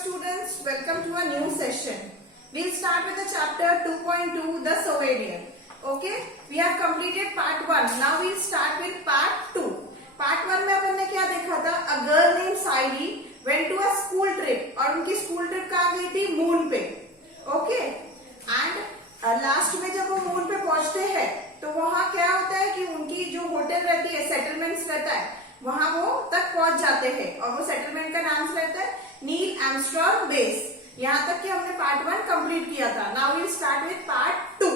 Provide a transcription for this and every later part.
students, welcome to a new session. We'll start with the chapter 2.2, the Slovenian. Okay, we have completed part 1. Now we'll start with part 2. Part 1 में अपन ने क्या देखा था? A girl named Saili went to a school trip और उनकी school trip कहाँ गई थी? मून पे. Okay, and लास्ट में जब वो मून पे पहुंचते हैं तो वहाँ क्या होता है कि उनकी जो होटल रहती है, सेटलमेंट्स रहता है, वहां वो तक पहुंच जाते हैं और वो सेटलमेंट का नाम रहता है नील आर्मस्ट्रांग बेस. यहां तक कि हमने पार्ट 1 कंप्लीट किया था. Now will start with part 2.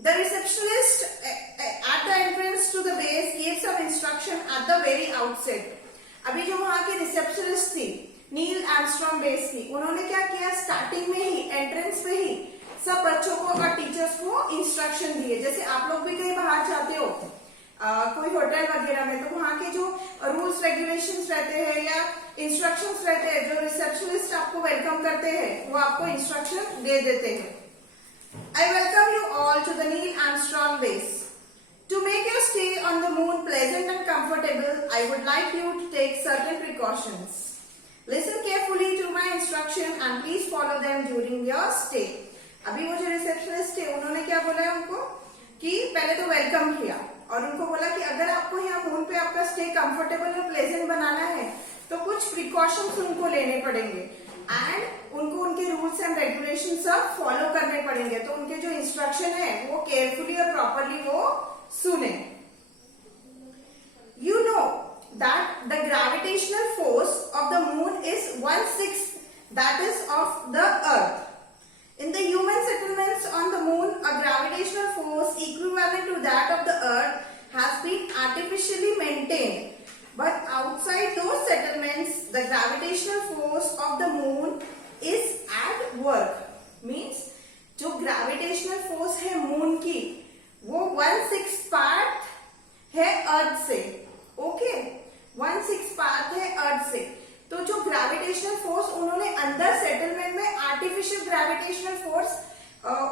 The receptionist at the entrance to the base give some instruction at the very outset. अभी जो वहां की रिसेप्शनिस्ट थी नील आर्मस्ट्रांग बेस की, उन्होंने क्या किया, स्टार्टिंग में ही, एंट्रेंस पे ही सब बच्चों को और टीचर्स को इंस्ट्रक्शन दिए. जैसे आप लोग भी कहीं बाहर जाते हो कोई होटल वगैरह में, तो वहाँ के जो रूल्स रेगुलेशंस रहते हैं या इंस्ट्रक्शंस रहते हैं, जो रिसेप्शनिस्ट आपको वेलकम करते हैं वो आपको इंस्ट्रक्शन दे देते हैं. I welcome you all to the Neil Armstrong base. To make your stay on the moon pleasant and comfortable, I would like you to take certain precautions. Listen carefully to my instruction and please follow them during your stay. अभी वो जो receptionist है उन्होंने क्या बोला है उनको कि पहले तो वेलकम किया और उनको बोला कि अगर आपको यहाँ मून पे आपका स्टे कंफर्टेबल और प्लेजेंट बनाना है तो कुछ प्रिकॉशंस उनको लेने पड़ेंगे एंड उनको उनके रूल्स एंड रेगुलेशन सब फॉलो करने पड़ेंगे. तो उनके जो इंस्ट्रक्शन है वो केयरफुली और प्रॉपरली वो सुने. You know that the gravitational force of the moon is 1/6 that is of the earth. In the human settlements on the moon, a gravitational force equivalent to that of the earth has been artificially maintained. But outside those settlements, the gravitational force of the moon is at work. Means, जो gravitational force है moon की, वो 1/6 part है earth से. Okay? 1/6 part है earth से. तो जो ग्रेविटेशनल फोर्स उन्होंने अंदर सेटलमेंट में आर्टिफिशियल ग्रेविटेशनल फोर्स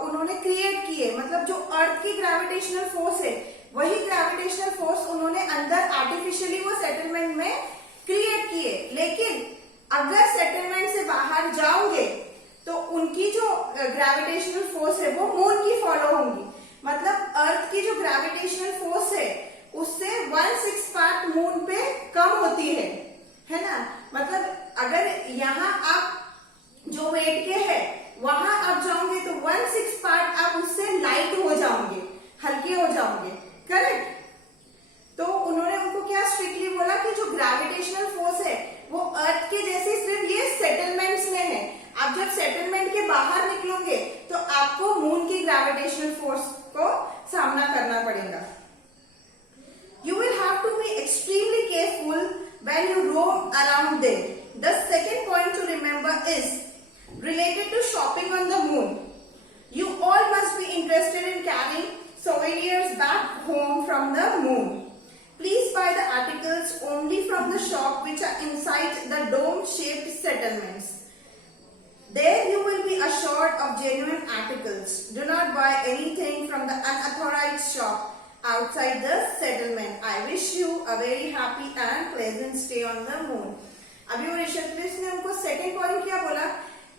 उन्होंने क्रिएट किए, मतलब जो अर्थ की ग्रेविटेशनल फोर्स है वही ग्रेविटेशनल फोर्स उन्होंने अंदर आर्टिफिशियली वो सेटलमेंट में क्रिएट किए. लेकिन अगर सेटलमेंट से बाहर जाओगे तो उनकी जो ग्रेविटेशनल फोर्स है वो मून की फॉलो होंगी. मतलब अर्थ की जो ग्रेविटेशनल फोर्स है उससे 1/6 पार्ट मून पे कम होती है ना. मतलब अगर यहाँ आप जो वेट के है वहां आप जाओगे तो 1/6 पार्ट आप उससे लाइट हो जाओगे, हल्के हो जाओगे. करेक्ट. तो उन्होंने उनको क्या स्ट्रिक्टली बोला कि जो ग्रेविटेशनल फोर्स है वो अर्थ के जैसे सिर्फ ये सेटलमेंट्स में है. आप जब सेटलमेंट के बाहर निकलोगे तो आपको मून की ग्रेविटेशनल फोर्स को सामना करना पड़ेगा. You will have to be extremely careful when you roam around there. The second point to remember is related to shopping on the moon. You all must be interested in carrying souvenirs back home from the moon. Please buy the articles only from the shop which are inside the dome-shaped settlements. There you will be assured of genuine articles. Do not buy anything from the unauthorized shop outside the settlement. I wish you a very happy and pleasant stay on the moon. अभी वो receptionist ने उनको second point क्या बोला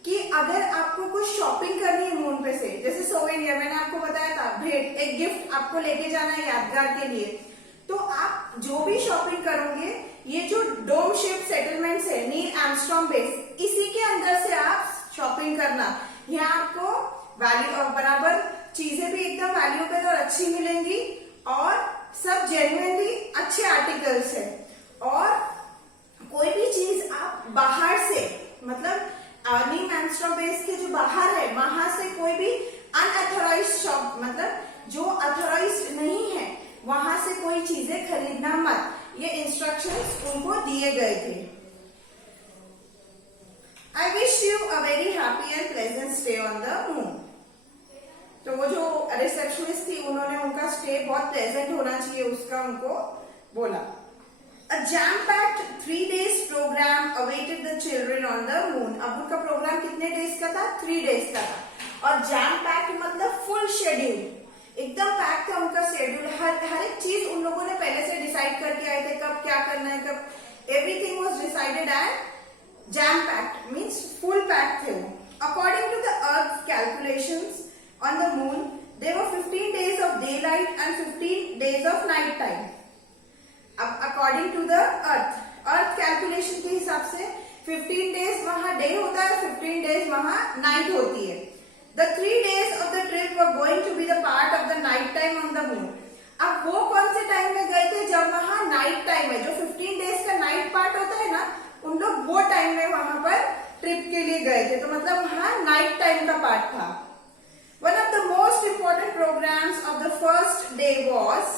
कि अगर आपको कुछ शॉपिंग करनी है मून पे से, जैसे सोवेनियर मैंने आपको बताया था, भेंट, एक गिफ्ट आपको लेके जाना है यादगार के लिए, तो आप जो भी शॉपिंग करोगे ये जो डोम शेप सेटलमेंट्स है नील आर्मस्ट्रांग बेस, इसी के अंदर से आप शॉपिंग करना. यहाँ आपको वैल्यू बराबर चीजें भी एकदम वैल्यूएबल और अच्छी मिलेंगी और सब जेन्युइनली अच्छे आर्टिकल्स है. और कोई भी चीज आप बाहर से, मतलब नील आर्मस्ट्रांग बेस के जो बाहर है वहां से कोई भी अनऑथोराइज्ड शॉप, मतलब जो ऑथोराइज्ड नहीं है वहां से कोई चीजें खरीदना मत. ये इंस्ट्रक्शंस उनको दिए गए थे. I wish you a very happy and pleasant stay on the moon. तो वो जो रिसेप्शनिस्ट थी उन्होंने उनका स्टे बहुत प्लेजेंट होना चाहिए उसका उनको बोला. A jam-packed 3 days program awaited the children on the moon. अब उनका प्रोग्राम कितने डेज का था? 3 डेज का था. और jam-packed मतलब फुल शेड्यूल, एकदम पैक था उनका शेड्यूल. हर एक चीज उन लोगों ने पहले से डिसाइड करके आए थे, कब क्या करना है, कब. Everything was decided and jam packed means full packed थे वो. According to the earth calculations on the moon there were 15 days of daylight and 15 days of night time. अब according to the earth calculation के हिसाब से 15 days वहां day होता है, 15 days वहां नाइट होती है. The 3 days of the trip were going to be the part of the night time on the moon. अब वो कौन से टाइम में गए थे जब वहां नाइट टाइम है, जो 15 days का नाइट पार्ट होता है ना, उन लोग वो टाइम में वहां पर ट्रिप के लिए गए थे, तो मतलब वहां नाइट टाइम का पार्ट था. One of the most important programs of the first day was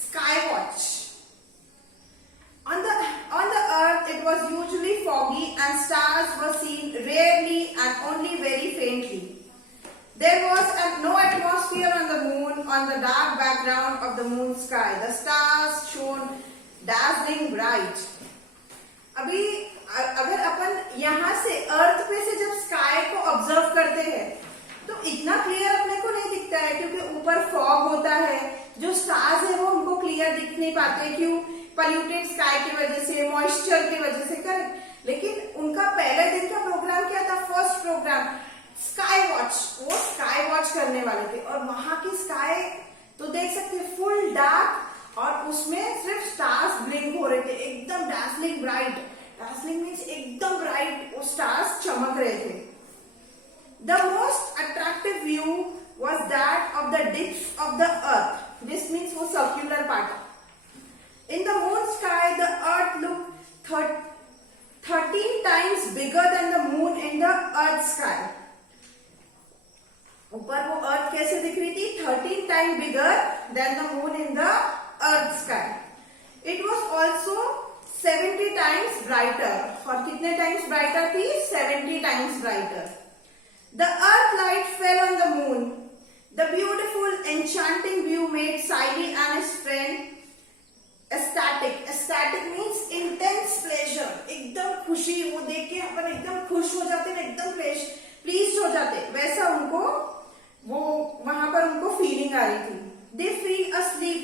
Skywatch. On the earth it was usually foggy and stars were seen rarely and only very faintly. There was no atmosphere on the moon. On the dark background of the moon sky, the stars shone dazzling bright. अभी अगर अपन यहाँ से अर्थ पे से जब sky को observe करते हैं तो इतना क्लियर अपने को नहीं दिखता है, क्योंकि ऊपर फॉग होता है, जो स्टार्स है वो हमको क्लियर दिख नहीं पाते. क्यों? पॉल्यूटेड स्काई की वजह से, मॉइस्चर की वजह से. करेक्ट. लेकिन उनका पहले दिन का प्रोग्राम क्या था? First programme sky watch. वो स्काई वॉच करने वाले थे और वहां की स्काई तो देख सकते हैं फुल डार्क और उसमें सिर्फ स्टार्स ब्लिंक हो रहे थे, एकदम डार्सलिंग ब्राइट. डार्सलिंग मीन्स एकदम ब्राइट, वो स्टार्स चमक रहे थे. The most attractive view was that of the disk of the earth. This means वो circular part. In the moon sky, the earth looked 13 times bigger than the moon in the earth sky. ऊपर वो अर्थ कैसे दिख रही थी? 13 times bigger than the moon in the earth sky. It was also 70 times brighter. और कितने times brighter थी? 70 times brighter. The earth light fell on the moon. The beautiful, enchanting view made Siley and his friend ecstatic. Ecstatic means intense pleasure. एकदम खुशी, वो देख के अपन एकदम खुश हो जाते हैं, एकदम प्लीज हो जाते, वैसा उनको वो वहां पर उनको फीलिंग आ रही थी. They feel asleep,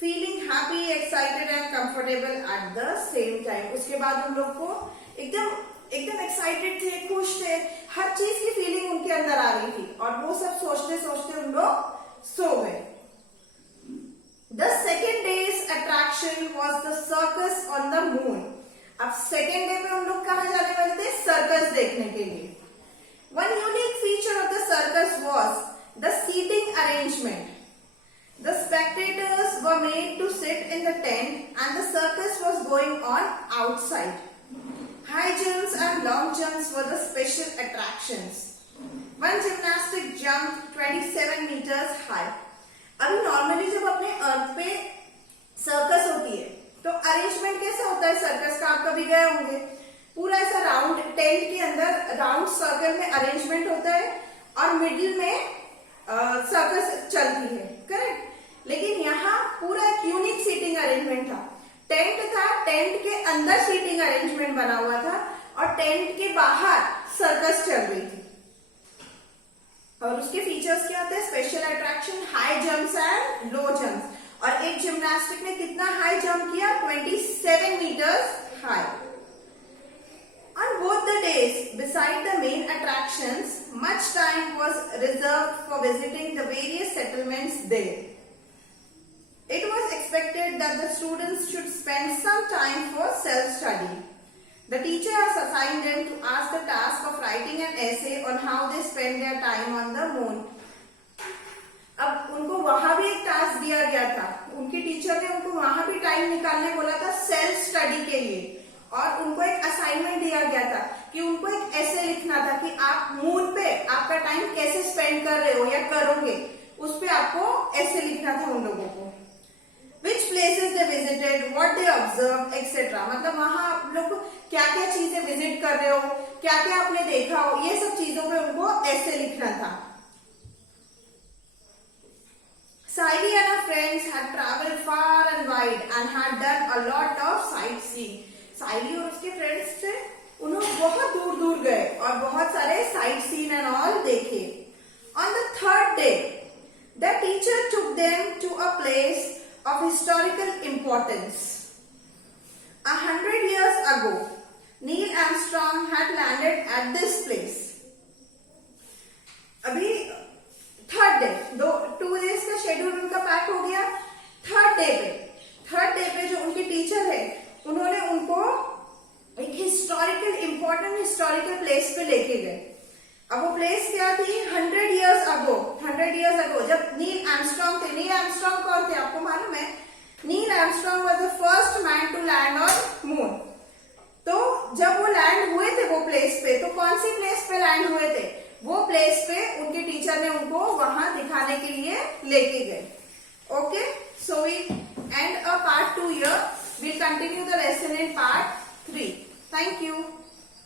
feeling happy, excited and comfortable at the same time. उसके बाद उन लोग को एकदम एक्साइटेड थे, खुश थे, हर चीज की फीलिंग उनके अंदर आ रही थी और वो सब सोचते सोचते उन लोग सो गए. The second day's attraction was the circus on the moon. अब सेकेंड डे में उन लोग कहाँ जाने वाले थे? सर्कस देखने के लिए. One unique feature of the circus was the seating arrangement. The spectators were made to sit in the tent and the circus was going on outside. High jumps and long jumps were the special attractions. One gymnastic jumped 27 meters high. अभी normally जब अपने अर्थ पे circus होती है तो arrangement कैसा होता है सर्कस का? आप कभी गए होंगे. पूरा ऐसा राउंड टेंट के अंदर राउंड सर्कल में अरेंजमेंट होता है और मिडिल में सर्कस चलती है. करेक्ट. लेकिन यहाँ पूरा एक यूनिक सीटिंग अरेंजमेंट था. टेंट था, टेंट के अंदर सीटिंग अरेंजमेंट बना हुआ था और टेंट के बाहर सर्कस चल रही थी. और उसके फीचर्स क्या होते हैं? Special attraction, high jumps and low jumps. और एक जिम्नास्टिक ने कितना हाई जंप किया? 27 meters high. On both the days, beside the main attractions, much time was reserved for visiting the various settlements there. It was expected that the students should spend some time for self-study. The teachers assigned them to ask the task of writing an essay on how they spend their time on the moon. अब उनको वहां भी एक task दिया गया था. उनकी teacher ने उनको वहां भी टाइम निकालने बोला था सेल्फ स्टडी के लिए और उनको एक असाइनमेंट दिया गया था कि उनको एक ऐसे लिखना था कि आप मून पे आपका टाइम कैसे स्पेंड कर रहे हो या करोगे, उस पे आपको ऐसे लिखना था उन लोगों को. Which places they visited, what they observed, etc. मतलब वहां आप लोग क्या क्या चीजें विजिट कर रहे हो, क्या क्या आपने देखा हो, ये सब चीजों पे उनको ऐसे लिखना था. Siley and her friends had traveled far and wide and had done a lot of sightseeing. Siley और उसके फ्रेंड्स थे, उन्होंने बहुत दूर दूर गए और बहुत सारे साइट सीन एंड ऑल देखे. On the third day, the teacher took them to a place of historical importance. 100 years ago, Neil Armstrong third day पे जो उनके टीचर है उन्होंने उनको एक इम्पोर्टेंट हिस्टोरिकल प्लेस पे लेके गए। अब वो प्लेस क्या थी? 100 इयर्स अगो जब नील आर्मस्ट्रांग थे। नील आर्मस्ट्रांग कौन थे आपको मालूम है? Neil Armstrong was the first man to land on moon. तो जब वो लैंड हुए थे वो प्लेस पे, तो कौन सी प्लेस पे लैंड हुए थे? वो प्लेस पे उनके टीचर ने उनको वहां दिखाने के लिए लेके गए। Okay, so we end a part 2 here. We'll continue the lesson in part 3. Thank you.